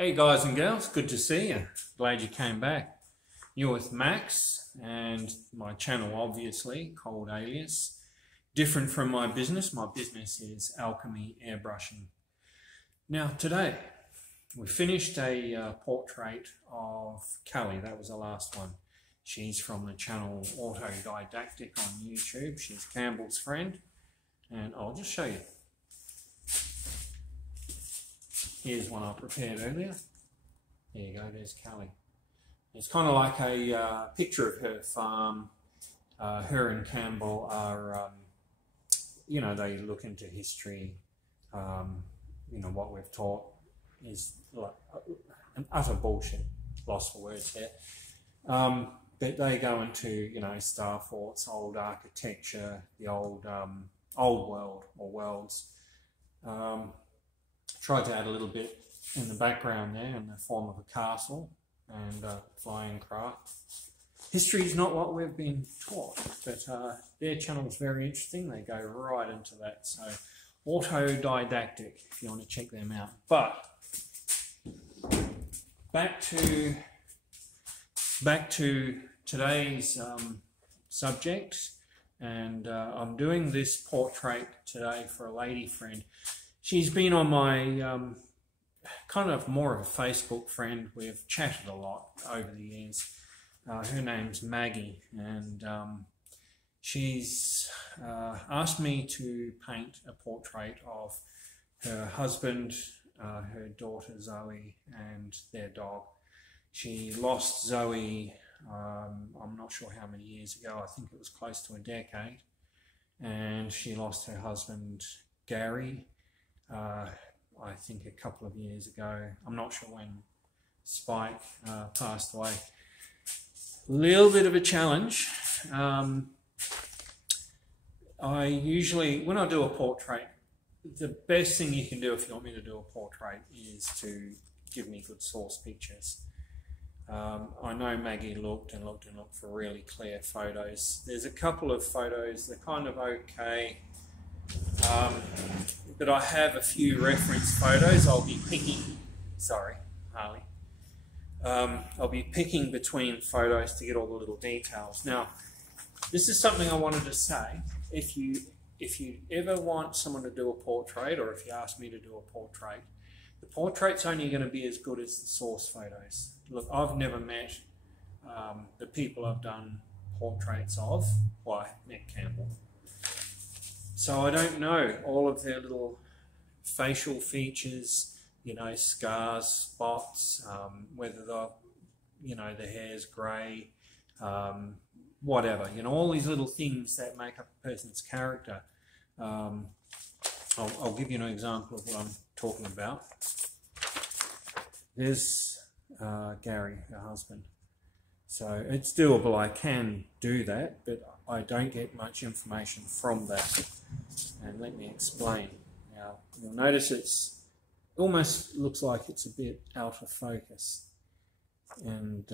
Hey guys and girls, good to see you. Glad you came back. You're with Max and my channel obviously called Alias. Different from my business. My business is alchemy airbrushing. Now today we finished a portrait of Callie. That was the last one. She's from the channel Autodidactic on YouTube. She's Campbell's friend and I'll just show you. Here's one I prepared earlier. There you go, there's Callie. It's kind of like a picture of her farm. Her and Campbell are, you know, they look into history. You know, what we've taught is like an utter bullshit, lost for words there. But they go into, you know, star forts, old architecture, the old world or worlds. Tried to add a little bit in the background there in the form of a castle and flying craft. History is not what we've been taught, but their channel is very interesting. They go right into that. So Autodidactic, if you want to check them out. But back to today's subject, and I'm doing this portrait today for a lady friend. She's been on my kind of more of a Facebook friend. We've chatted a lot over the years. Her name's Maggie, and she's asked me to paint a portrait of her husband, her daughter Zoe, and their dog. She lost Zoe, I'm not sure how many years ago. I think it was close to a decade. And she lost her husband, Gary, I think a couple of years ago. I'm not sure when Spike passed away. A little bit of a challenge. I usually, when I do a portrait, the best thing you can do if you want me to do a portrait is to give me good source pictures. I know Maggie looked and looked and looked for really clear photos. There's a couple of photos, they're kind of okay. But I have a few reference photos. I'll be picking, sorry, Harley. I'll be picking between photos to get all the little details. Now, this is something I wanted to say. If you ever want someone to do a portrait, or if you ask me to do a portrait, the portrait's only going to be as good as the source photos. Look, I've never met the people I've done portraits of. Well, I met Campbell. So I don't know all of their little facial features, you know, scars, spots, whether the, you know, the hair's grey, whatever, you know, all these little things that make up a person's character. I'll give you an example of what I'm talking about. There's Gary, her husband. So it's doable, I can do that, but I don't get much information from that. And let me explain. Now, you'll notice it's almost looks like it's a bit out of focus. And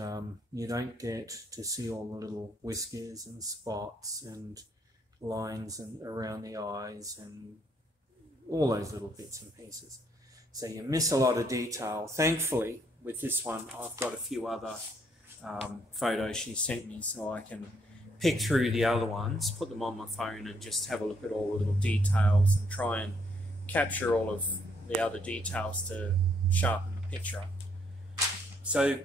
you don't get to see all the little whiskers and spots and lines and around the eyes and all those little bits and pieces. So you miss a lot of detail. Thankfully, with this one, I've got a few other photos she sent me, so I can pick through the other ones, put them on my phone and just have a look at all the little details and try and capture all of the other details to sharpen the picture up. So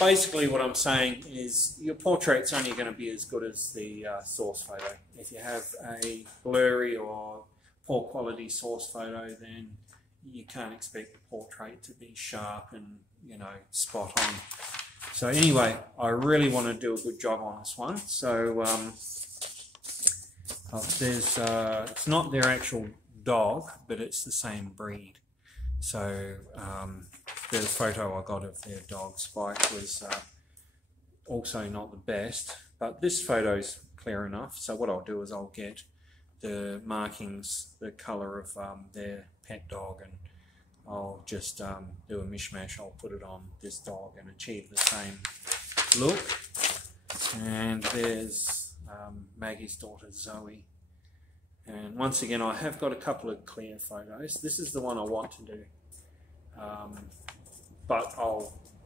basically what I'm saying is your portrait's only going to be as good as the source photo. If you have a blurry or poor quality source photo, then you can't expect the portrait to be sharp and, you know, spot on. So anyway, I really want to do a good job on this one. So there's it's not their actual dog, but it's the same breed. So the photo I got of their dog Spike was also not the best, but this photo's clear enough. So what I'll do is I'll get the markings, the colour of their pet dog, and I'll just do a mishmash. I'll put it on this dog and achieve the same look. And there's Maggie's daughter Zoe. And once again, I have got a couple of clear photos. This is the one I want to do. but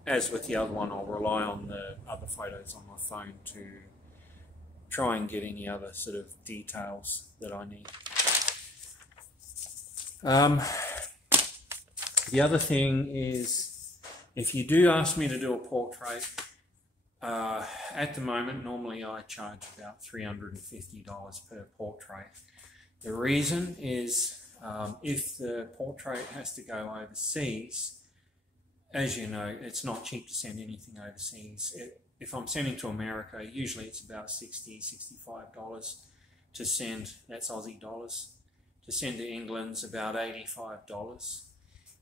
as with the other one, I'll rely on the other photos on my phone to try and get any other sort of details that I need. The other thing is, if you do ask me to do a portrait, at the moment, normally I charge about $350 per portrait. The reason is, if the portrait has to go overseas, as you know, it's not cheap to send anything overseas. If I'm sending to America, usually it's about $60, $65 to send. That's Aussie dollars. To send to England's about $85.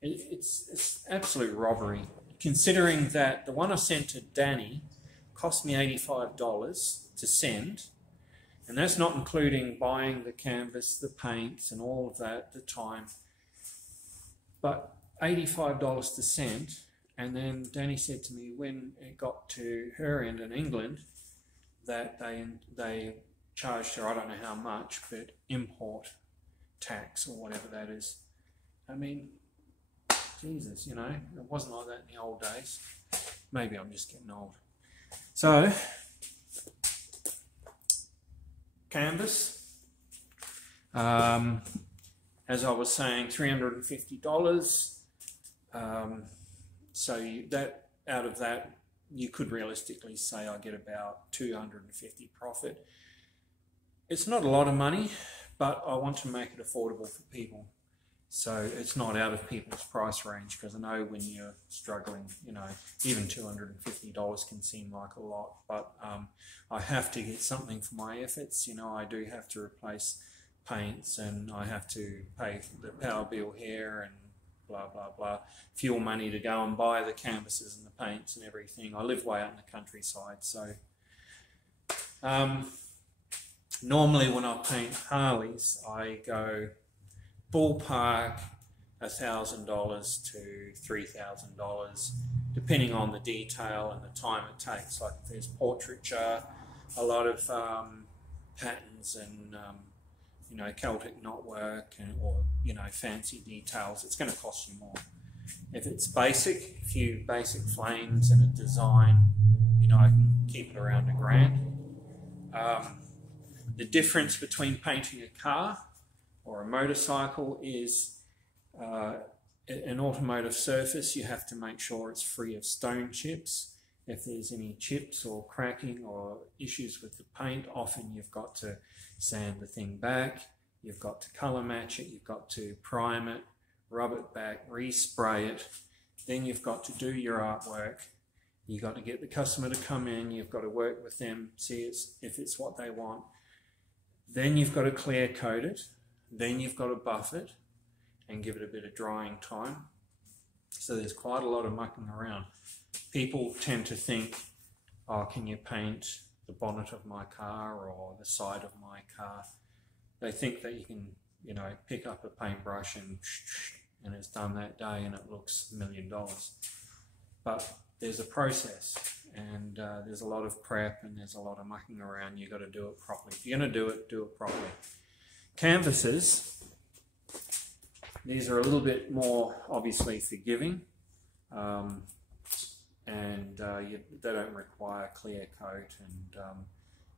It's absolute robbery, considering that the one I sent to Danny cost me $85 to send, and that's not including buying the canvas, the paints and all of that, the time, but $85 to send. And then Danny said to me when it got to her end in England that they charged her, I don't know how much, but import tax or whatever that is. I mean, Jesus, you know, it wasn't like that in the old days. Maybe I'm just getting old. So, canvas, as I was saying, $350. So out of that, you could realistically say I get about $250 profit. It's not a lot of money, but I want to make it affordable for people. So it's not out of people's price range, because I know when you're struggling, you know, even $250 can seem like a lot, but I have to get something for my efforts. You know, I do have to replace paints, and I have to pay the power bill here and blah, blah, blah. Fuel money to go and buy the canvases and the paints and everything. I live way out in the countryside, so normally when I paint Harleys, I go ballpark $1,000 to $3,000, depending on the detail and the time it takes. Like if there's portraiture, a lot of patterns and you know, Celtic knotwork or you know, fancy details, it's going to cost you more. If it's basic, a few basic flames and a design, you know, I can keep it around $1,000. The difference between painting a car or a motorcycle is an automotive surface. You have to make sure it's free of stone chips. If there's any chips or cracking or issues with the paint, often you've got to sand the thing back, you've got to colour match it, you've got to prime it, rub it back, respray it, then you've got to do your artwork, you've got to get the customer to come in, you've got to work with them, see if it's what they want, then you've got to clear coat it, then you've got to buff it and give it a bit of drying time. So there's quite a lot of mucking around. People tend to think, oh, can you paint the bonnet of my car or the side of my car? They think that you can, you know, pick up a paintbrush and it's done that day and it looks $1 million. But there's a process, and there's a lot of prep and there's a lot of mucking around. You've got to do it properly. If you're going to do it properly. Canvases, these are a little bit more obviously forgiving, and they don't require clear coat, and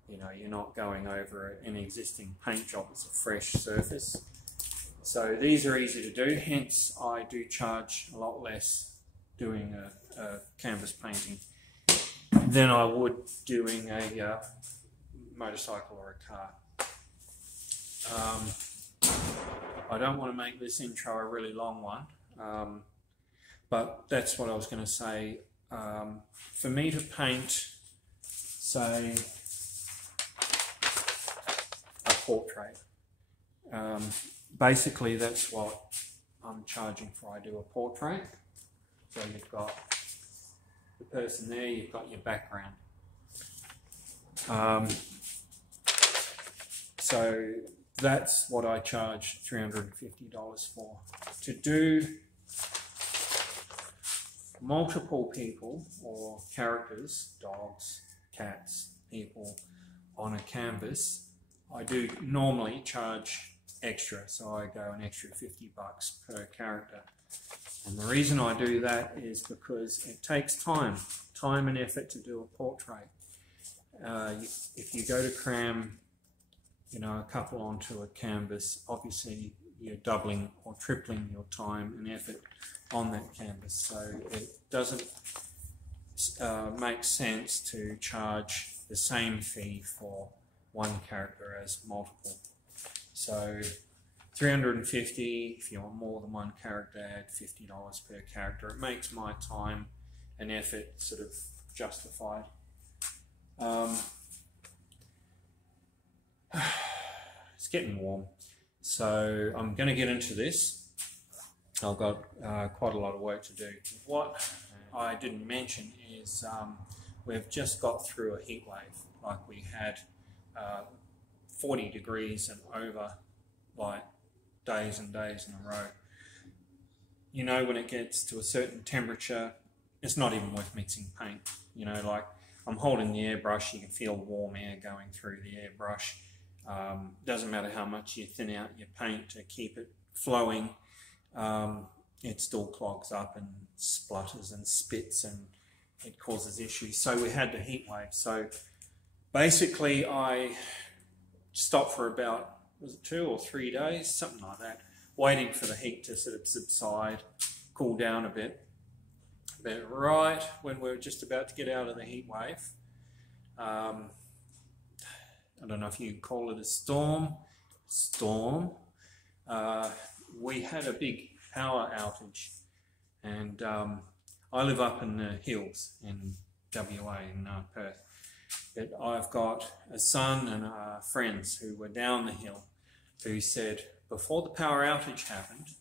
you know, you're not going over an existing paint job. It's a fresh surface. So these are easy to do, hence I do charge a lot less doing a canvas painting than I would doing a motorcycle or a car. I don't want to make this intro a really long one, but that's what I was going to say. For me to paint, say, a portrait, basically that's what I'm charging for. I do a portrait, so you've got the person there, you've got your background. So that's what I charge $350 for. To do multiple people or characters, dogs, cats, people, on a canvas, I do normally charge extra. So I go an extra $50 per character. And the reason I do that is because it takes time and effort to do a portrait. If you go to cram, a couple onto a canvas, obviously you're doubling or tripling your time and effort on that canvas. So it doesn't make sense to charge the same fee for one character as multiple. So $350, if you want more than one character, add $50 per character. It makes my time and effort sort of justified. It's getting warm, so I'm going to get into this. I've got quite a lot of work to do. What I didn't mention is we've just got through a heat wave. Like we had 40 degrees and over, like days and days in a row. When it gets to a certain temperature, it's not even worth mixing paint. Like I'm holding the airbrush, you can feel warm air going through the airbrush. Doesn't matter how much you thin out your paint to keep it flowing, it still clogs up and splutters and spits, and it causes issues. So we had the heat wave. So basically I stopped for about, was it 2 or 3 days, something like that, waiting for the heat to sort of subside, cool down a bit. But right when we were just about to get out of the heat wave, I don't know if you call it a storm, we had a big power outage. And I live up in the hills in WA, in Perth. But I've got a son and friends who were down the hill who said before the power outage happened,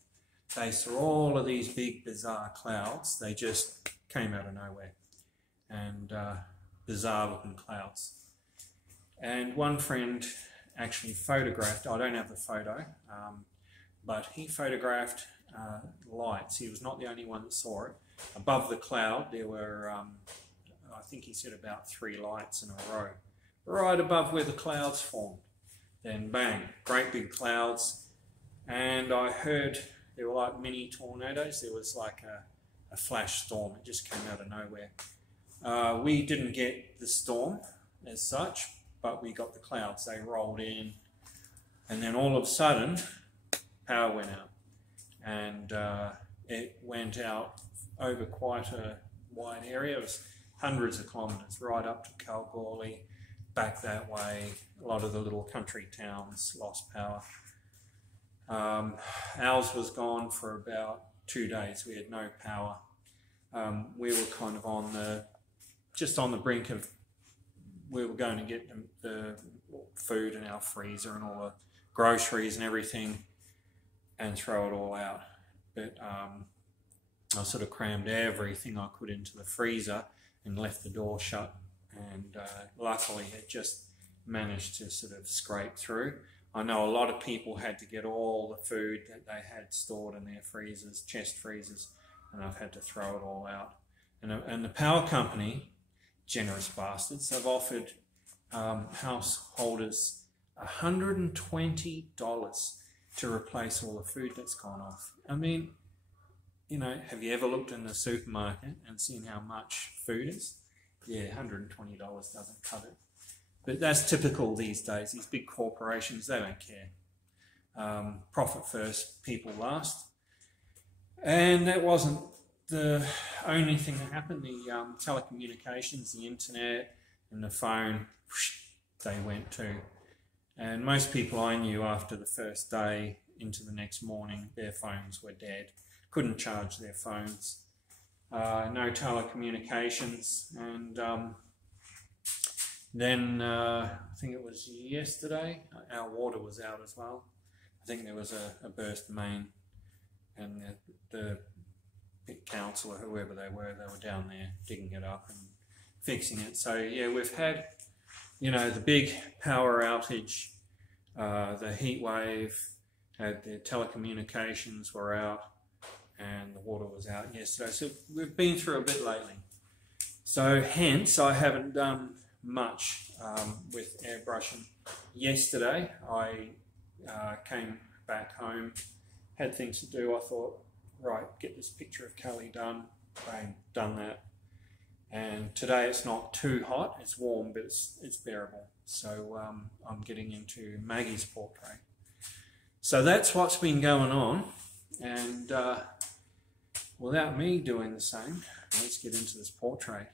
they saw all of these big bizarre clouds. They just came out of nowhere, and bizarre looking clouds. And one friend actually photographed, I don't have the photo, but he photographed lights. He was not the only one that saw it. Above the cloud there were, I think he said about 3 lights in a row, right above where the clouds formed. Then bang, great big clouds. And I heard there were like mini tornadoes. There was like a flash storm. It just came out of nowhere. We didn't get the storm as such, but we got the clouds. They rolled in, and then all of a sudden power went out, and it went out over quite a wide area. It was hundreds of kilometres, right up to Kalgoorlie, back that way. A lot of the little country towns lost power. Ours was gone for about 2 days. We had no power. We were kind of just on the brink of, we were going to get the food in our freezer and all the groceries and everything and throw it all out. But I sort of crammed everything I could into the freezer and left the door shut, and luckily it just managed to sort of scrape through. I know a lot of people had to get all the food that they had stored in their freezers, chest freezers, and I've had to throw it all out. And the power company, generous bastards, have offered householders $120 to replace all the food that's gone off. I mean, have you ever looked in the supermarket and seen how much food is? Yeah, $120 doesn't cut it. But that's typical these days. These big corporations, they don't care. Profit first, people last. And that wasn't the only thing that happened. The telecommunications, the internet and the phone, they went too. And most people I knew after the first day into the next morning, their phones were dead. Couldn't charge their phones. No telecommunications. And then I think it was yesterday, our water was out as well. I think there was a burst main, and the council or whoever they were down there digging it up and fixing it. So yeah, we've had, the big power outage, the heat wave, had the telecommunications were out, and the water was out yesterday. So we've been through a bit lately. So hence I haven't done much with airbrushing. Yesterday I came back home, had things to do. I thought right, get this picture of Kelly done, bang, done that. And today it's not too hot, it's warm, but it's bearable. So I'm getting into Maggie's portrait. So that's what's been going on, and without me doing the same, let's get into this portrait.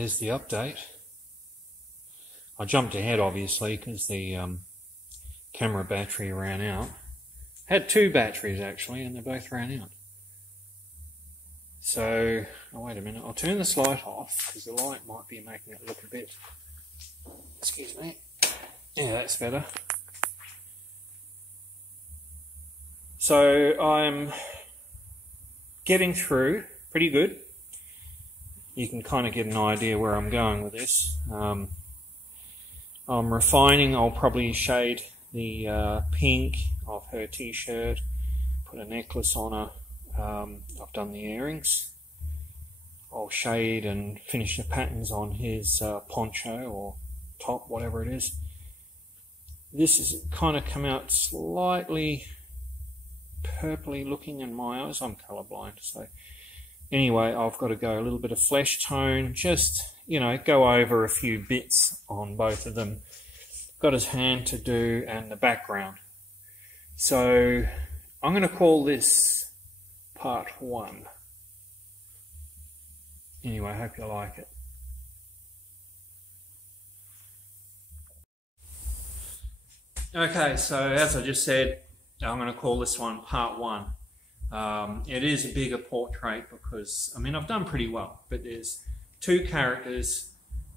Here's the update. I jumped ahead obviously because the camera battery ran out. Had two batteries actually, and they both ran out. So, oh wait a minute, I'll turn this light off because the light might be making it look a bit, excuse me, yeah, that's better. So I'm getting through pretty good. You can kind of get an idea where I'm going with this. I'm refining. I'll probably shade the pink of her t-shirt, put a necklace on her. I've done the earrings. I'll shade and finish the patterns on his poncho or top, whatever it is. This has kind of come out slightly purpley looking in my eyes. I'm colourblind, so anyway, I've got to go a little bit of flesh tone, just, you know, go over a few bits on both of them. Got his hand to do and the background. So I'm going to call this part 1. Anyway, I hope you like it. Okay, so as I just said, I'm going to call this one part 1. It is a bigger portrait because, I mean, I've done pretty well, but there's 2 characters.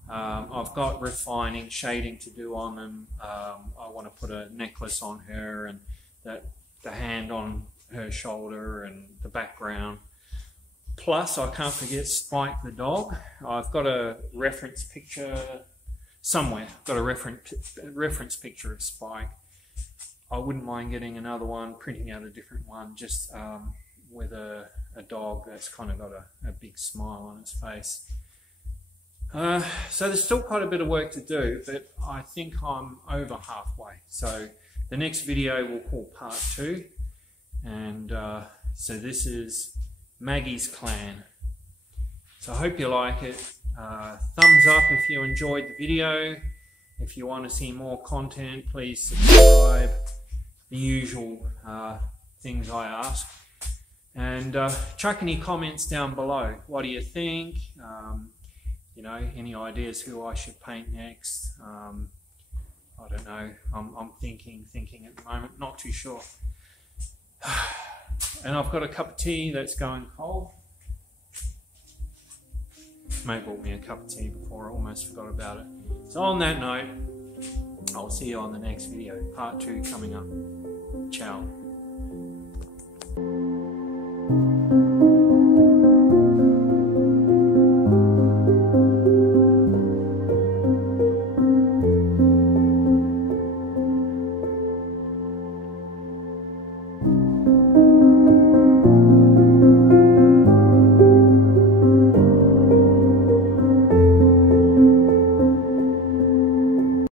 I've got refining, shading to do on them. I want to put a necklace on her and the hand on her shoulder and the background. Plus, I can't forget Spike the dog. I've got a reference picture somewhere. I've got a reference picture of Spike. I wouldn't mind getting another one, printing out a different one, just with a dog that's kind of got a big smile on its face. So there's still quite a bit of work to do, but I think I'm over halfway. So the next video we'll call part 2. And so this is Maggie's Clan. So I hope you like it. Thumbs up if you enjoyed the video. If you want to see more content, please subscribe. The usual things I ask. And chuck any comments down below. What do you think? You know, any ideas who I should paint next? I don't know. I'm thinking at the moment. Not too sure. And I've got a cup of tea that's going cold. Mate bought me a cup of tea before. I almost forgot about it. So on that note, I'll see you on the next video. Part 2 coming up. Ciao.